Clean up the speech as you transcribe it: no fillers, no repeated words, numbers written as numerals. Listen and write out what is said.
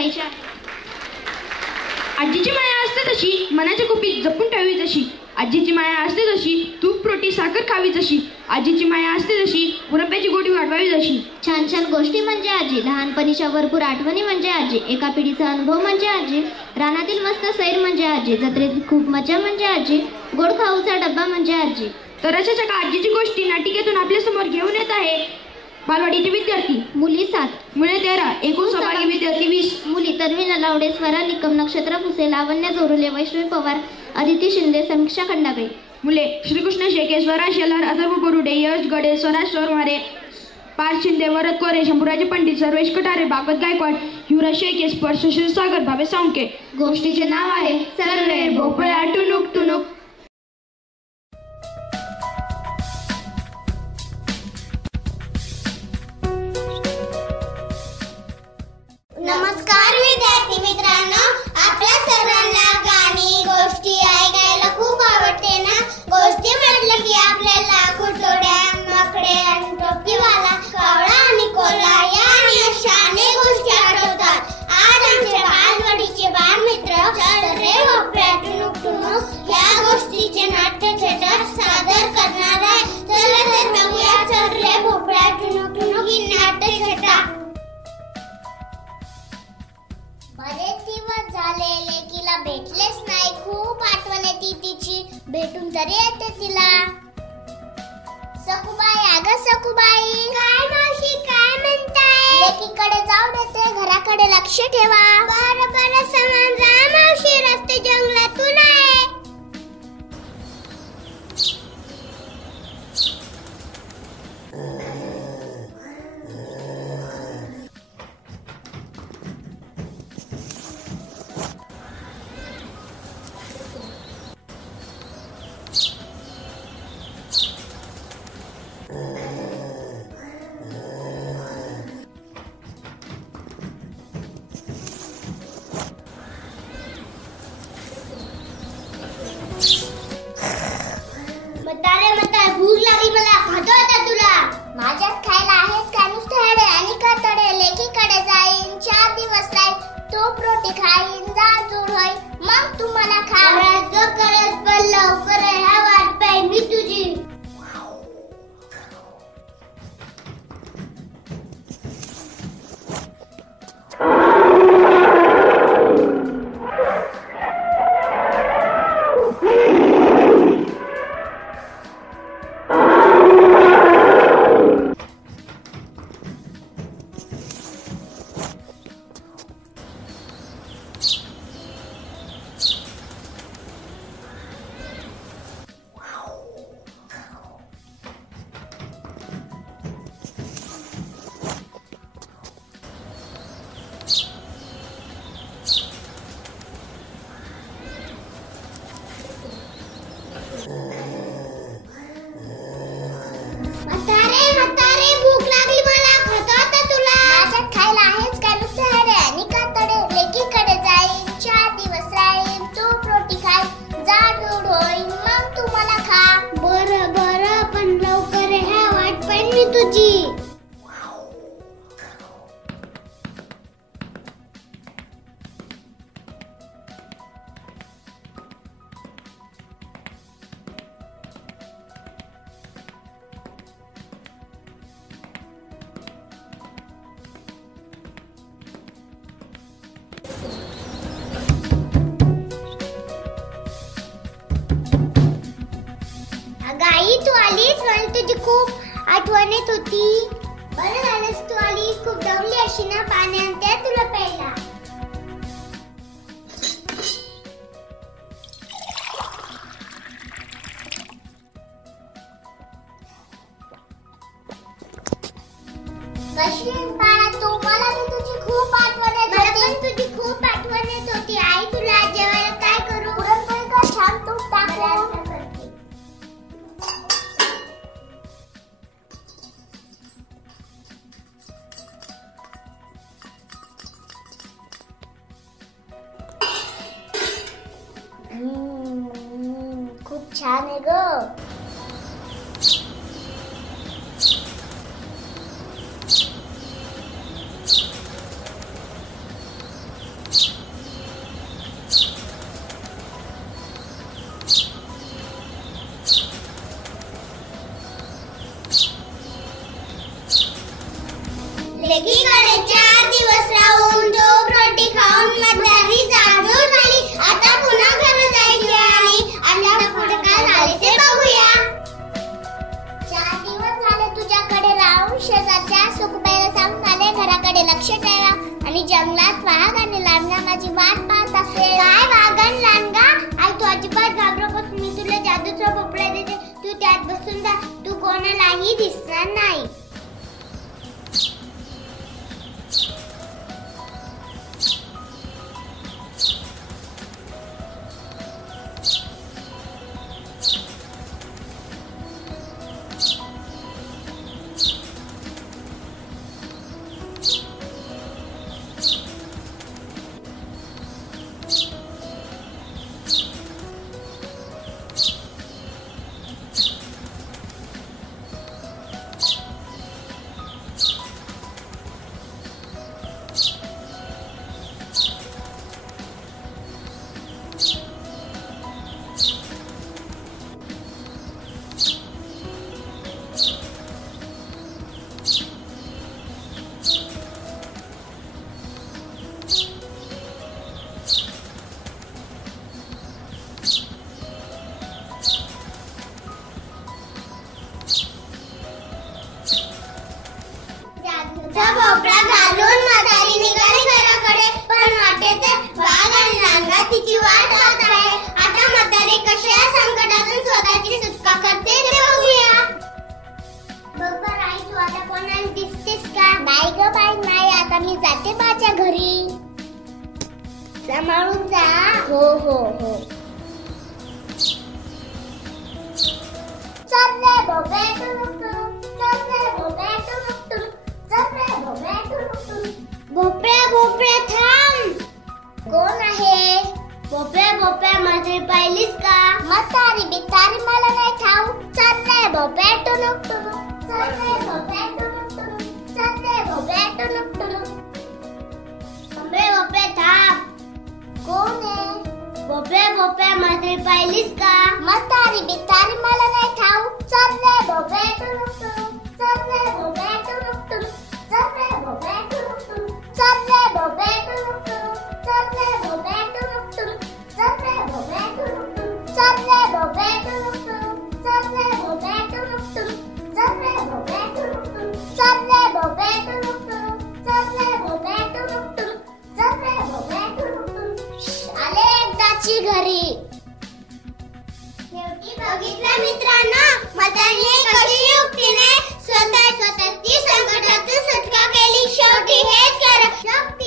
करायचे आहे. आजीची माया असते तशी मनाची कुपीत जपून ठेवी जशी. आजीची माया असते जशी तूप रोटी साखर खावी जशी. आजीची माया असते जशी मुरब्याची गोटी वाटवावी जशी. छान छान गोष्टी म्हणजे आजी, लहानपणीच्या भरपूर आठवणी म्हणजे आजी, एका पिढीचा अनुभव म्हणजे आजी, रानातील मस्त सैर म्हणजे आजी, जत्रेत खूप मजा म्हणजे आजी, गोड खाऊचा डब्बा म्हणजे आजी. तर अशाच एका आजीची गोष्टी नाटिकेतून आपल्या समोर घेऊन येत आहे बालवाडीचे विद्यार्थी. मुली 7, मुले 13, एकूण सहभागी विद्यार्थी 20. मुली तन्वी नलावडे, स्वरा निकम, नक्षत्र फुसे, लावण्य जोरुले, वैष्णवी पवार, अदिती शिंदे, समीक्षा खंडागळे. मुले श्रीकृष्ण शेके, स्वराज शेलार, अथर्व बोरुडे, यश गडे, स्वराज सोरमारे, पार्थ शिंदे, वरद कोरे, शंभूराजे पंडित, सर्वेश कटारे, भागवत गायकवाड, युवराज शेके, स्पर्श क्षीरसागर, भावे साळुंखे. गोष्टीचे नाव आहे सर्रे भोपळ्या टुनुक टुनुक. नमस्कार विद्यार्थी मित्रांनो, आपल्या सर्वांना गाणी गोष्टी ऐकायला खूप आवडते ना. गोष्टी म्हटलं की आपल्याला कुठोड्या, माकडे आणि टोपीवाला, कावळा आणि कोल्हा या आणि अशा अनेक गोष्टी आठवतात. आज आमचे बालवाडीचे बालमित्र सर्रे भोपळ्या टुनुक टुनुक या गोष्टीचे नाट्य थिएटर सादर करणार आहे. चला तर बघूया सर्रे भोपळ्या टुनुक टुनुक ही नाट्य थिएटर. बरेच दिवस झाले लेकीला भेटलेच नाही. खूप आठवण येते तिची, भेटून तरी येते तिला. सखूबाई, अगं सखूबाई. काय मावशी, काय म्हणताय? लेकीकडे जाऊ देते, घराकडे लक्ष ठेवा. बरं बरं समान जा मावशी, रस्ते जंगलातून आहे. म्हातारे भूक लागली मला, खातो आता तुला. माझ्यात खायला आहेच का नुसतं हेडे आणि कातडे. लेकीकडे जाईन, 4 दिवस राहीन, तूप रोटी खाईन, जाड जूड होईन, मग तू मला खा. करत पण लवकर ह्या वाट पाहिन मी तुझी. म्हातारे भूक लागली मला, खातो आता तुला. माझ्यात खायला आहेच का नुसतं हेडे आणि कातडे. लेकीकडे जाईन, 4 दिवस राहीन, तूप रोटी खाईन, जाड जूड होईन, मग तू मला खा. बरं बरं पण लवकर ह्या वाट पाहिन मी तुझी. आई तू आलीस, मला तुझी खूप आठवण येत होती. बरं झालंस तू आलीस, खूप दमली अशी ना. पाणी आणते तुला प्यायला. कशी आहेस बाळा तू? मला मी तुझी खूप आठवण येत होती. मला पण तुझी खूप आठवण येत होती. आई तुला आज जेवायला काय करू? पुरणपोळी का छान तूप टाकू? खूप छान आहे ग. आणि जंगलात वाघ आणि लांडगा माझी वाट पाहत असेल. काय वाघ आणि लांडगा, आई तू अजिबात घाबरू नको. मी तुला जादूचा भोपळा देते, तू त्यात बसून जा. तू कोणालाही दिसणार नाही. भोपळा घालून म्हातारी निघाली घराकडे, पण वाटेत वाघ आणि लांडगा तिची वाट पाहत आहे. आता म्हातारी कशा संकटातून स्वतःची सुटका करते ते बघूया. बघ बरं आई, तू आता कोणाला दिसतेस का? नाही ग बाई, नाही. आता मी जाते माझ्या घरी. सांभाळून जा. हो हो हो. चल रे भोपळा, चल रे भोपळा, भोपळ्या भोपळ्या थांब. कोण आहे? भोपळ्या भोपळ्या माझी पाहिलीस का? म्हातारी बितारी मला नाही ठाऊ. चल रे भोपळ्या, टुनुक टुनुक. चल रे भोपळ्या, टुनुक टुनुक. चल रे भोपळ्या, टुनुक टुनुक. भोपळ्या भोपळ्या थांब. कोण आहे? भोपळ्या भोपळ्या माझी पाहिलीस का? म्हातारी बितारी मला नाही ठाऊ. चल रे भोपळ्या, टुनुक टुनुक. चल रे भोपळ्या, टुनुक टुनुक. चल रे भोपळ्या, टुनुक टुनुक. चल रे भोपळ्या, टुनुक टुनुक. चल रे भोपळ्या, टुनुक टुनुक. चल रे भोपळ्या, टुनुक टुनुक. चल रे भोपळ्या, टुनुक टुनुक. चल रे भोपळ्या, टुनुक टुनुक. चल रे भोपळ्या, टुनुक टुनुक. चल रे भोपळ्या, टुनुक टुनुक. चल रे भोपळ्या, टुनुक टुनुक. चल रे भोपळ्या, टुनुक टुनुक. आले एकदाची घरी. शेवटी बघितलं मित्रांनो, म्हातारीने कशी युक्तीने स्वतःची संकटातून सुटका केली. शेवटी हेच खरं.